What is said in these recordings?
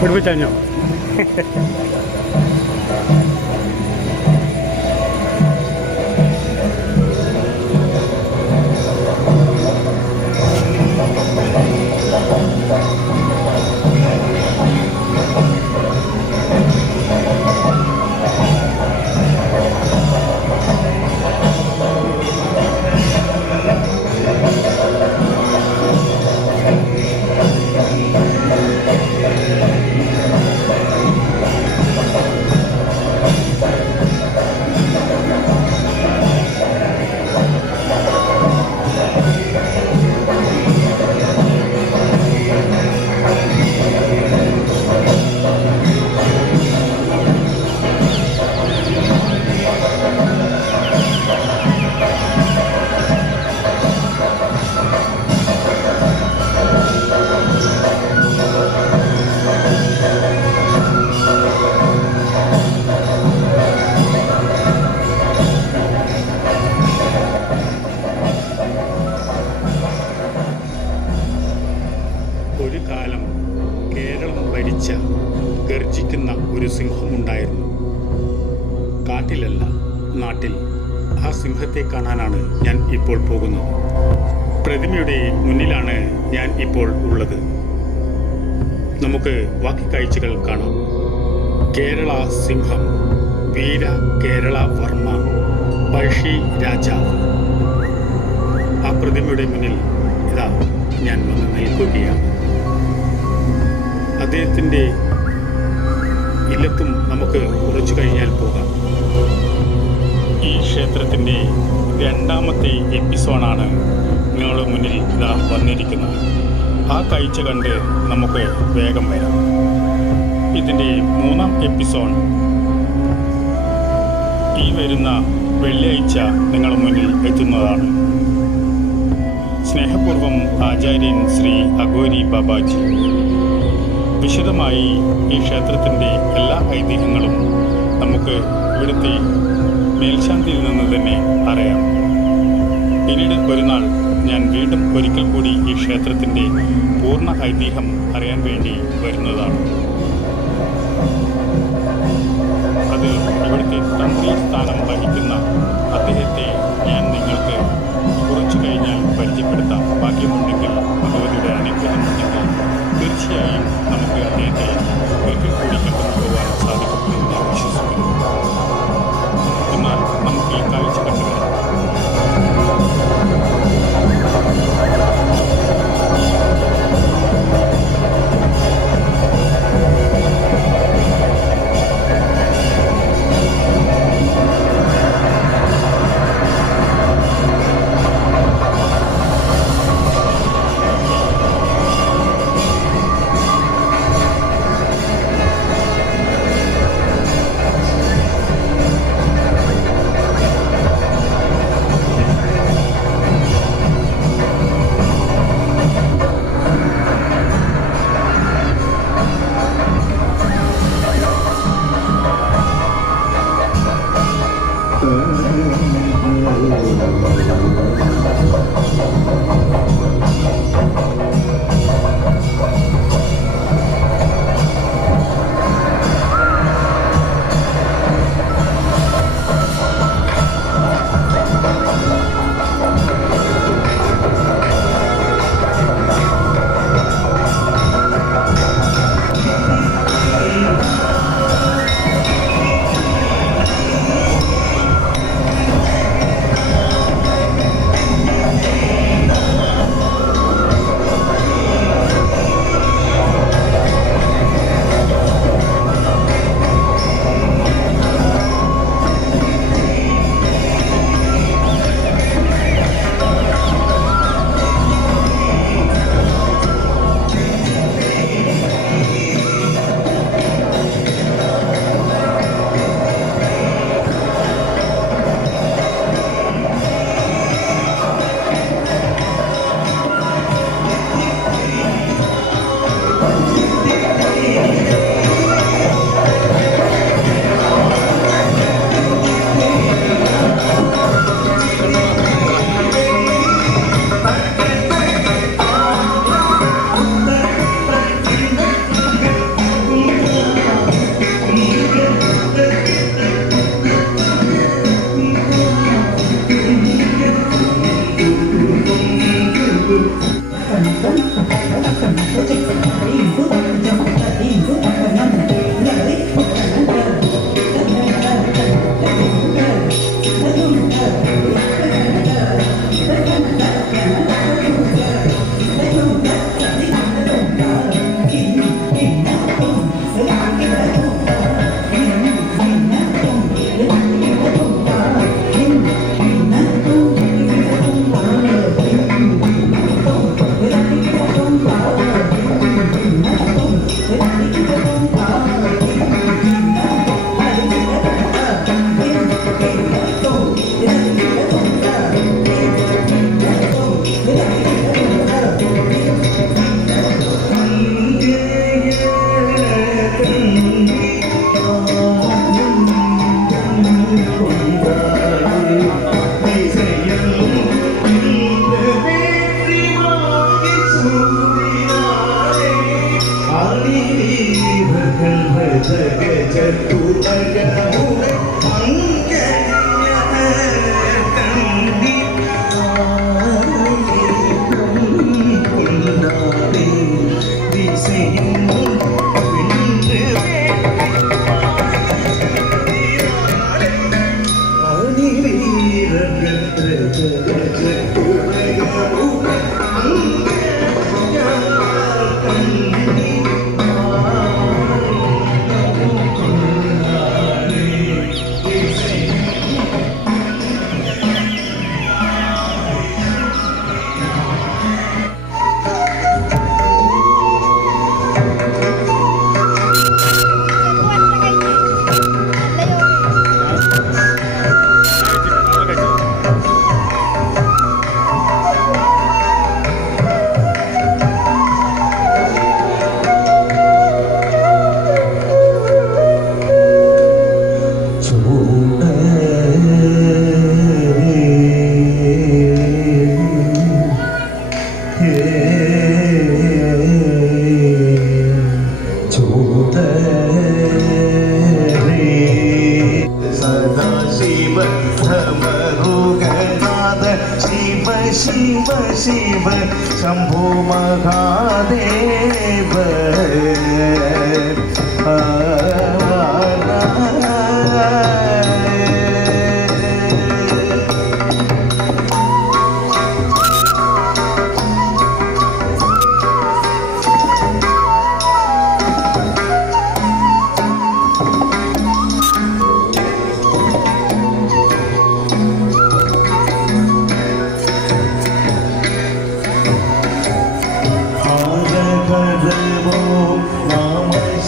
പിടിപ്പിച്ചോ? ഒരു കാലം കേരളം ഭരിച്ച ഗർജിക്കുന്ന ഒരു സിംഹമുണ്ടായിരുന്നു. കാട്ടിലല്ല, നാട്ടിൽ. ആ സിംഹത്തെ കാണാനാണ് ഞാൻ ഇപ്പോൾ പോകുന്നത്. പ്രതിമയുടെ മുന്നിലാണ് ഞാൻ ഇപ്പോൾ ഉള്ളത്. നമുക്ക് ബാക്കി കാഴ്ചകൾ കാണാം. കേരള സിംഹം, വീര കേരള വർമ്മ, പഴശ്ശി രാജാവ്. ആ പ്രതിമയുടെ മുന്നിൽ ഇതാ ഞാൻ വന്ന് നിൽക്കുകയാണ്. അദ്ദേഹത്തിൻ്റെ ഇല്ലത്തും നമുക്ക് കുറച്ചു കഴിഞ്ഞാൽ പോകാം. ഈ ക്ഷേത്രത്തിൻ്റെ രണ്ടാമത്തെ എപ്പിസോഡാണ് നിങ്ങളുടെ മുന്നിൽ ഇതാ വന്നിരിക്കുന്നത്. ആ കാഴ്ച കണ്ട് നമുക്ക് വേഗം വരാം. ഇതിൻ്റെ മൂന്നാം എപ്പിസോഡ് ഈ വരുന്ന വെള്ളിയാഴ്ച നിങ്ങളുടെ മുന്നിൽ എത്തുന്നതാണ്. സ്നേഹപൂർവം ആചാര്യൻ ശ്രീ അഘോരി ബാബാജി. വിശദമായി ഈ ക്ഷേത്രത്തിൻ്റെ എല്ലാ ഐതിഹ്യങ്ങളും നമുക്ക് ഇവിടുത്തെ മേൽശാന്തിയിൽ നിന്ന് തന്നെ അറിയാം. പിന്നീട് ഒരു നാൾ ഞാൻ വീണ്ടും ഒരിക്കൽ കൂടി ഈ ക്ഷേത്രത്തിൻ്റെ പൂർണ്ണ ഐതിഹ്യം അറിയാൻ വേണ്ടി വരുന്നതാണ്. അത് ഇവിടുത്തെ തന്ത്രി സ്ഥാനം വഹിക്കുന്ന അദ്ദേഹത്തെ ഞാൻ നിങ്ങൾക്ക് കുറച്ചു കഴിഞ്ഞാൽ പരിചയപ്പെടുത്താം. ഭാഗ്യമുണ്ടെങ്കിൽ ഭഗവതിയുടെ അനുഗ്രഹമുണ്ടെങ്കിൽ തീർച്ചയായും നമുക്ക് അദ്ദേഹത്തെ ഒരിക്കൽ കൂടി കണ്ടുപോകാൻ സാധിക്കുമെന്ന് ഞാൻ വിശ്വസിക്കുന്നു. എന്നാൽ നമുക്ക് ഈ കാഴ്ച കണ്ടുവരാം. शिव शिव शंभो महादेव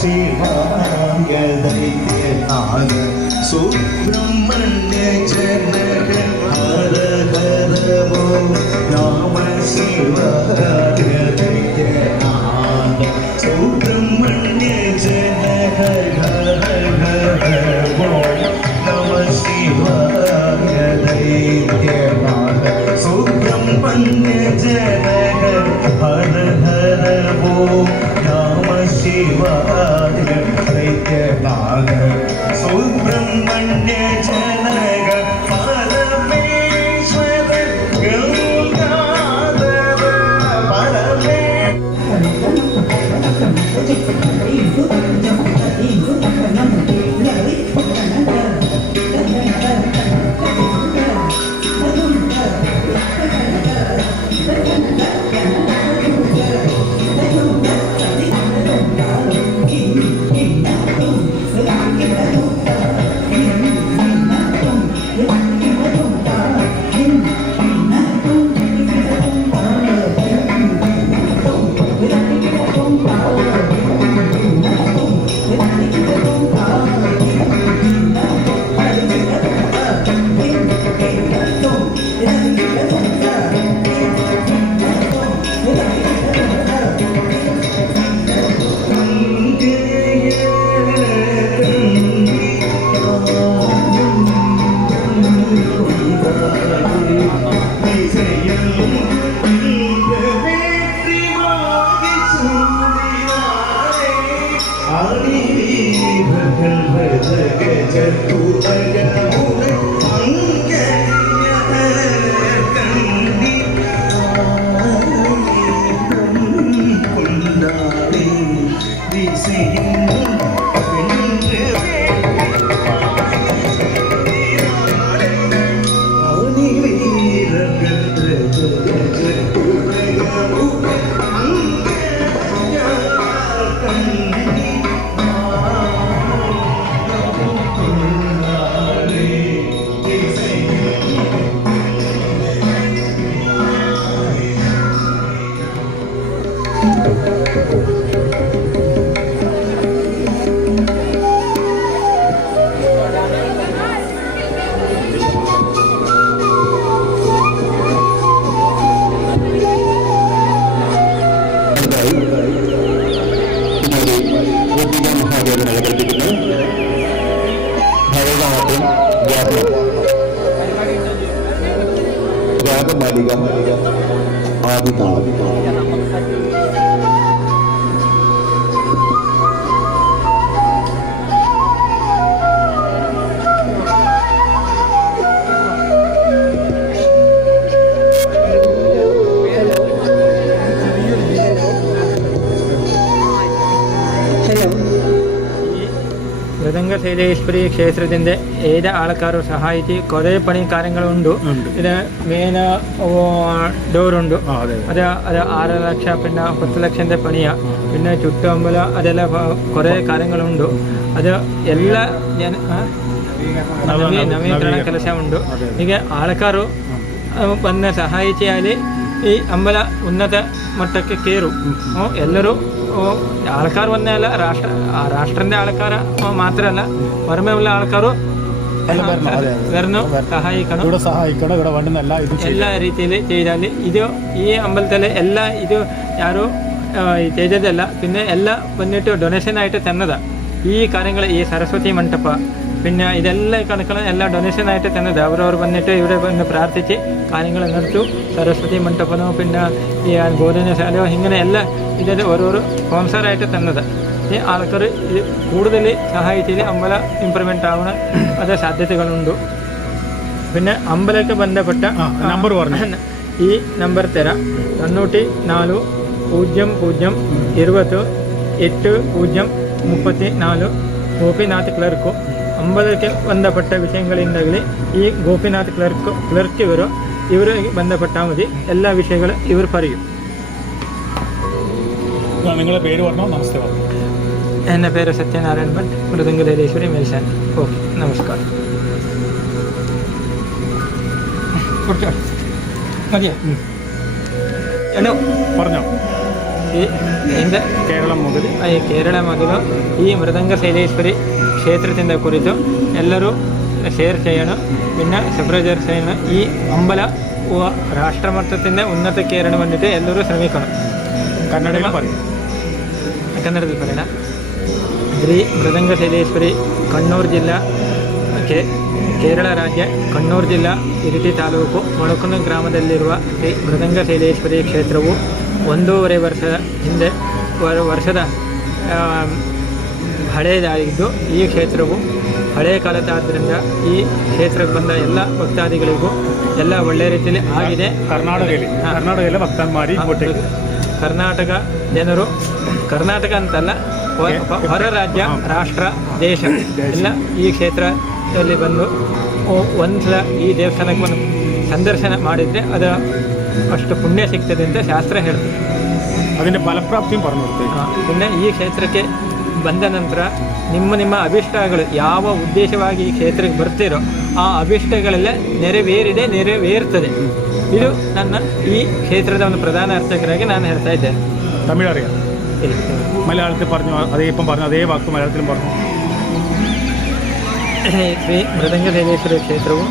शिवाय दैत्यनाथ सुब्रह्मण्य जनक हर हर वो नाम शिवाय दैत्यनाथ सुब्रह्मण्य जनक हर हर वो नम शिवाय दैत्यनाथ सुब्रह्मण्य जनक हर हर वो नाम शिवाय दैत्यनाथ सुब्रह्मण्य जनक परमेश्वर गंगाधर Hare മൃദംഗശൈലേശ്വരി ക്ഷേത്രത്തിൻ്റെ ഏത് ആൾക്കാരും സഹായിച്ച് കുറേ പണി കാര്യങ്ങളുണ്ട്. ഇത് മെയിൻ ഡോറുണ്ട്, അത് 6 ലക്ഷം പിന്നെ 10 ലക്ഷത്തിൻ്റെ പണിയാണ്. പിന്നെ ചുറ്റമ്പലം അതെല്ലാം കുറേ കാര്യങ്ങളുണ്ട്. അത് എല്ലാ നവീകരണ ಕೆಲಸമുണ്ട്. ಈಗ ആൾക്കാರು വന്ന് സഹായിച്ചാൽ ഈ അമ്പല ഉന്നത മട്ടಕ್ಕೆ കയറും. ಎಲ್ಲರೂ ആൾക്കാർ വന്നല്ല, രാഷ്ട്രത്തിൻ്റെ ആൾക്കാർ മാത്രമല്ല, പുറമേ ഉള്ള ആൾക്കാരും വരണം, സഹായിക്കണം. എല്ലാ രീതിയിൽ ചെയ്താൽ ഇത് ഈ അമ്പലത്തിൽ എല്ലാ ഇത് ആരും ചെയ്തതല്ല, പിന്നെ എല്ലാം വന്നിട്ട് ഡൊണേഷനായിട്ട് തന്നതാണ്. ഈ കാര്യങ്ങൾ ഈ സരസ്വതി മണ്ഡപ പിന്നെ ഇതെല്ലാം കണക്കുകളും എല്ലാം ഡൊണേഷനായിട്ട് തന്നത്. അവരവർ വന്നിട്ട് ഇവിടെ വന്ന് പ്രാർത്ഥിച്ച് കാര്യങ്ങൾ നടത്തു. സരസ്വതി മണ്ഡപനോ പിന്നെ ഈ ഭോജനശാലയോ ഇങ്ങനെ എല്ലാം ഇതിൽ ഓരോരോ സ്പോൺസറായിട്ട് തന്നത്. ഈ ആൾക്കാർ ഇത് കൂടുതൽ സഹായിച്ചാൽ അമ്പല ഇമ്പ്രൂവ്മെൻ്റ് ആവുന്ന അത് സാധ്യതകളുണ്ട്. പിന്നെ അമ്പലമൊക്കെ ബന്ധപ്പെട്ട നമ്പർ പറഞ്ഞു, ഈ നമ്പർ തരാം: 94 00 20 8034. ഗോപിനാഥ് ക്ലർക്ക്. അമ്പലಕ್ಕೆ ബന്ധപ്പെട്ട വിഷയങ്ങളുണ്ടെങ്കിൽ ഈ ഗോപിനാഥ് ക്ലർക്ക് വരും, ഇവർ ബന്ധപ്പെട്ടാൽ മതി. എല്ലാ വിഷയങ്ങളും ഇവർ പറയും. നിങ്ങളുടെ പേര് പറഞ്ഞോ? നമസ്തേ പറഞ്ഞു. എൻ്റെ പേര് സത്യനാരായണ ഭട്ട്, മൃദംഗശൈലേശ്വരി മേൽശാന്തി. ഓക്കെ, നമസ്കാരം. മതിയോ? പറഞ്ഞോ. ഈ എൻ്റെ കേരളം മുതൽ ഈ മൃദംഗശൈലേശ്വരി ക്ഷേത്രത്തിൻ്റെ കുറിച്ചും എല്ലാവരും ഷെയർ ചെയ്യണം, പിന്നെ സബ്സ്ക്രൈബ് ചെയ്യണം. ഈ അമ്പല രാഷ്ട്രമട്ടത്തിൻ്റെ ഉന്നത കയറാൻ വേണ്ടിയിട്ട് എല്ലാവരും ശ്രമിക്കണം. കന്നഡത്തിൽ പറയണം. ശ്രീ മൃദംഗശൈലേശ്വരി, കണ്ണൂർ ജില്ല, ಕೇರಳ ರಾಜ್ಯ, ಕಣ್ಣೂರು ಜಿಲ್ಲಾ, ಇರಿಟಿ ತಾಲೂಕು, ಮೊಳಕುಂದ ಗ್ರಾಮದಲ್ಲಿರುವ ಶ್ರೀ ಮೃದಂಗಶೈಲೇಶ್ವರಿ ಕ್ಷೇತ್ರವು 1.5 ವರ್ಷದ ಹಳೆಯದಾಗಿದ್ದು, ಈ ಕ್ಷೇತ್ರವು ಹಳೆಯ ಕಾಲದಾದ್ದರಿಂದ ಈ ಕ್ಷೇತ್ರಕ್ಕೆ ಬಂದ ಎಲ್ಲ ಭಕ್ತಾದಿಗಳಿಗೂ ಎಲ್ಲ ಒಳ್ಳೆಯ ರೀತಿಯಲ್ಲಿ ಆಗಿದೆ. ಕರ್ನಾಟಕ ಜನರು, ಕರ್ನಾಟಕ ಅಂತಲ್ಲ, ಹೊರ ರಾಜ್ಯ, ರಾಷ್ಟ್ರ, ದೇಶ ಎಲ್ಲ ಈ ಕ್ಷೇತ್ರದಲ್ಲಿ ಬಂದು ಒಂದ್ಸಲ ಈ ದೇವಸ್ಥಾನಕ್ಕೆ ಒಂದು ಸಂದರ್ಶನ ಮಾಡಿದರೆ ಅದು ಅಷ್ಟು ಪುಣ್ಯ ಸಿಗ್ತದೆ ಅಂತ ಶಾಸ್ತ್ರ ಹೇಳ್ತದೆ. അതിൻ്റെ ഫലപ്രാപ്തിയും പറഞ്ഞു. പിന്നെ ಈ ಕ್ಷೇತ್ರಕ್ಕೆ ಬಂದ ನಂತರ ನಿಮ್ಮ ಅಭಿಷ್ಟಗಳು ಯಾವ ಉದ್ದೇಶವಾಗಿ ಈ ಕ್ಷೇತ್ರಕ್ಕೆ ಬರ್ತೀರೋ ಆ ಅಭಿಷ್ಟಗಳೆಲ್ಲ ನೆರವೇರ್ತದೆ. ಇದು ನನ್ನ ಈ ಕ್ಷೇತ್ರದ ಒಂದು ಪ್ರಧಾನ ಅರ್ಚಕರಾಗಿ ನಾನು ಹೇಳ್ತಾ ಇದ್ದೇನೆ. തമിഴ് അറിയാം? മലയാളത്തിൽ പറഞ്ഞു, അതേ ഇപ്പം പറഞ്ഞു, അതേ വാക്ക് മലയാളത്തിലും പറഞ്ഞു. ಶ್ರೀ ಮೃದಂಗಶೈಲೇಶ್ವರಿ ಕ್ಷೇತ್ರವು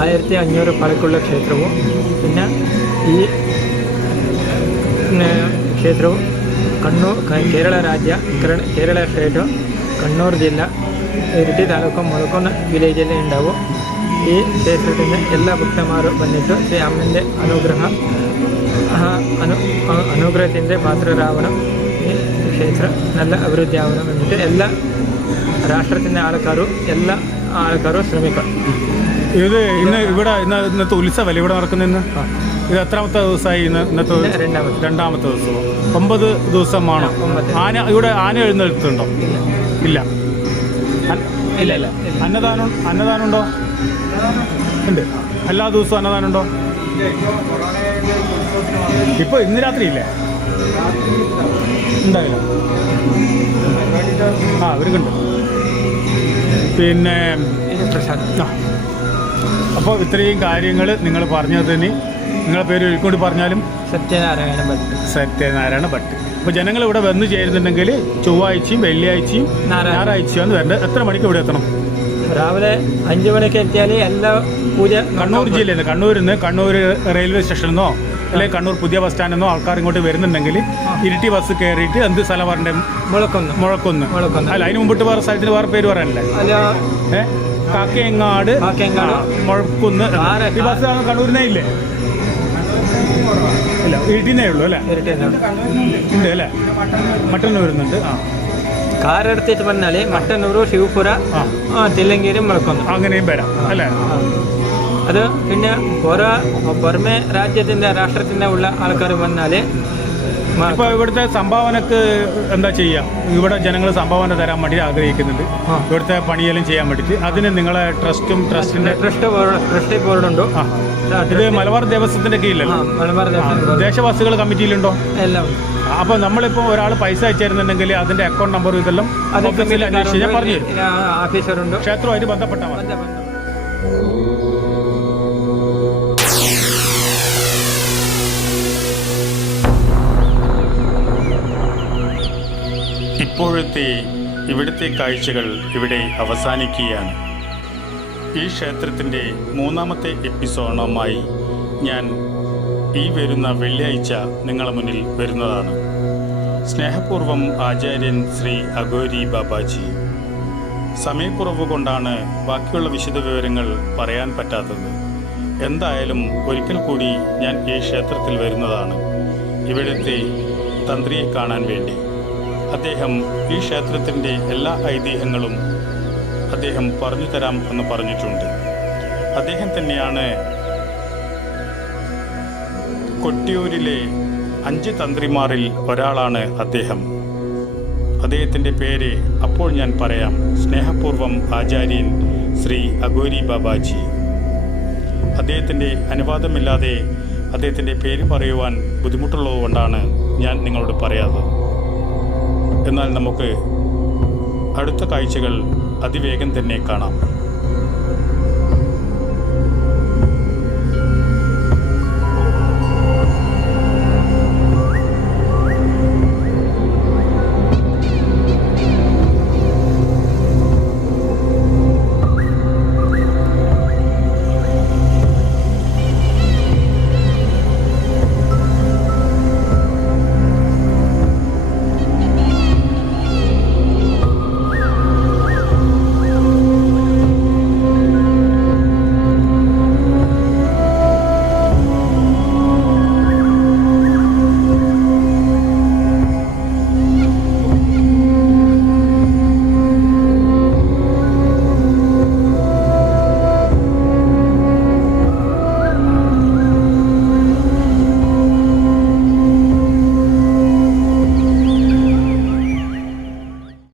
1500 ಪಳಕುಳ್ಳ ಕ್ಷೇತ್ರವು. പിന്നെ ಈ ಕ್ಷೇತ್ರವು ಕೇರಳ ರಾಜ್ಯ, ಕೇರಳ ಸ್ಟೇಟು, ಕಣ್ಣೂರು ಜಿಲ್ಲಾ, ಇರಿಟಿ ತಾಲೂಕು, ಮೊಳಕುಂದ ವಿಲೇಜಲ್ಲಿ ഉണ്ടാവും. ഈ ക്ഷേത്രത്തിന് എല്ലാ ഭക്തന്മാരും വന്നിട്ട് ശ്രീ അമ്മൻ്റെ അനുഗ്രഹത്തിൻ്റെ പാത്രരാവണം. ഈ ക്ഷേത്രം നല്ല അഭിവൃദ്ധി ആവണം എന്നിട്ട് എല്ലാ രാഷ്ട്രത്തിൻ്റെ എല്ലാ ആൾക്കാരും ശ്രമിക്കണം. ഇത് ഇന്നത്തെ ഉത്സവമല്ലേ ഇവിടെ നടക്കുന്നതെന്ന്? ഇത് എത്രാമത്തെ ദിവസമായി? ഇന്നത്തെ രണ്ടാമത്തെ ദിവസമോ? 9 ദിവസമാണോ? ഇവിടെ ആന എഴുന്നേൽക്കുന്നുണ്ടോ? ഇല്ല. അന്നദാനം ഉണ്ടോ? ഉണ്ട്. എല്ലാ ദിവസവും അന്നദാനം ഉണ്ടോ? ഇപ്പൊ ഇന്ന് രാത്രി ഇല്ലേ? ഉണ്ടായില്ല. അവർക്കുണ്ട്. പിന്നെ അപ്പോൾ ഇത്രയും കാര്യങ്ങൾ നിങ്ങൾ പറഞ്ഞതിന് നിങ്ങളെ പേര് ഒരിക്കലും പറഞ്ഞാലും? സത്യനാരായണ ഭട്ട്. അപ്പോൾ ജനങ്ങൾ ഇവിടെ വന്നു ചേരുന്നുണ്ടെങ്കിൽ ചൊവ്വാഴ്ചയും വെള്ളിയാഴ്ചയും ഞായറാഴ്ചയാണ് വരേണ്ടത്. എത്ര മണിക്ക് ഇവിടെ എത്തണം? രാവിലെ 5 മണിക്ക് എത്തിയാൽ എല്ലാ പൂജ. കണ്ണൂർ ജില്ലയിൽ നിന്ന്, കണ്ണൂർ റെയിൽവേ സ്റ്റേഷനിൽ നിന്നോ അല്ലെങ്കിൽ കണ്ണൂർ പുതിയ ബസ് സ്റ്റാൻഡിൽ നിന്നോ ആൾക്കാർ ഇങ്ങോട്ട് വരുന്നുണ്ടെങ്കിൽ ഇരിട്ടി ബസ് കയറിയിട്ട് എന്ത് സ്ഥലം പറയണ്ടേ? മുഴക്കുന്ന്. അല്ല, അതിന് മുമ്പിട്ട് വേറെ സ്ഥലത്തിന് വേറെ പേര് പറയാനല്ലേ? കാക്കയങ്ങാട്, മുഴക്കുന്ന്. ഈ ബസ് കണ്ണൂരിനേ ഇല്ലേ? ഇല്ല, ഇരിട്ടിന്നേ ഉള്ളൂ അല്ലേ? ഉണ്ട് അല്ലേ? മട്ടന്നൂർ വരുന്നുണ്ട്. കാർ എടുത്തിട്ട് പറഞ്ഞാൽ മട്ടന്നൂർ, ശിവപുര, തില്ലങ്കേരി, മുഴക്കുന്ന് അങ്ങനെയും വരാം അല്ലേ? അത് പിന്നെ പുറമെ രാഷ്ട്രത്തിൻ്റെ ഉള്ള ആൾക്കാർ വന്നാൽ ഇപ്പോൾ ഇവിടുത്തെ സംഭാവനക്ക് എന്താ ചെയ്യുക? ഇവിടെ ജനങ്ങൾ സംഭാവന തരാൻ വേണ്ടി ആഗ്രഹിക്കുന്നുണ്ട്, ഇവിടുത്തെ പണിയെല്ലാം ചെയ്യാൻ വേണ്ടിയിട്ട്. അതിന് നിങ്ങളെ ട്രസ്റ്റിൻ്റെ ട്രസ്റ്റ് ബോർഡുണ്ടോ? ഇത് മലബാർ ദേവസ്വത്തിൻ്റെ കീഴിലല്ലോ? ദേശവാസികൾ കമ്മിറ്റിയിലുണ്ടോ? എല്ലാം ഉണ്ട്. അപ്പോൾ നമ്മളിപ്പോൾ ഒരാൾ പൈസ അയച്ചിരുന്നുണ്ടെങ്കിൽ അതിൻ്റെ അക്കൗണ്ട് നമ്പറും ഇതെല്ലാം ഓഫീസിൽ അന്വേഷിച്ച് ഞാൻ പറഞ്ഞു തരും. ഓഫീസറുണ്ട്, ക്ഷേത്രമായിട്ട് ബന്ധപ്പെട്ടാൽ മതി. ഇവിടുത്തെ കാഴ്ചകൾ ഇവിടെ അവസാനിക്കുകയാണ്. ഈ ക്ഷേത്രത്തിൻ്റെ 3ാമത്തെ എപ്പിസോഡുമായി ഞാൻ ഈ വരുന്ന വെള്ളിയാഴ്ച നിങ്ങളുടെ മുന്നിൽ വരുന്നതാണ്. സ്നേഹപൂർവം ആചാര്യൻ ശ്രീ അഘോരി ബാബാജി. സമയക്കുറവ് കൊണ്ടാണ് ബാക്കിയുള്ള വിശദവിവരങ്ങൾ പറയാൻ പറ്റാത്തത്. എന്തായാലും ഒരിക്കൽ കൂടി ഞാൻ ഈ ക്ഷേത്രത്തിൽ വരുന്നതാണ്, ഇവിടുത്തെ തന്ത്രിയെ കാണാൻ വേണ്ടി. അദ്ദേഹം ഈ ക്ഷേത്രത്തിൻ്റെ എല്ലാ ഐതിഹ്യങ്ങളും അദ്ദേഹം പറഞ്ഞു തരാം എന്ന് പറഞ്ഞിട്ടുണ്ട്. അദ്ദേഹം തന്നെയാണ് കൊട്ടിയൂരിലെ 5 തന്ത്രിമാരിൽ ഒരാളാണ് അദ്ദേഹം. അദ്ദേഹത്തിൻ്റെ പേര് അപ്പോൾ ഞാൻ പറയാം. സ്നേഹപൂർവം ആചാര്യൻ ശ്രീ അഘോരി ബാബാജി. അദ്ദേഹത്തിൻ്റെ അനുവാദമില്ലാതെ അദ്ദേഹത്തിൻ്റെ പേര് പറയുവാൻ ബുദ്ധിമുട്ടുള്ളതുകൊണ്ടാണ് ഞാൻ നിങ്ങളോട് പറയാത്തത്. എന്നാൽ നമുക്ക് അടുത്ത കാഴ്ചകൾ അതിവേഗം തന്നെ കാണാം.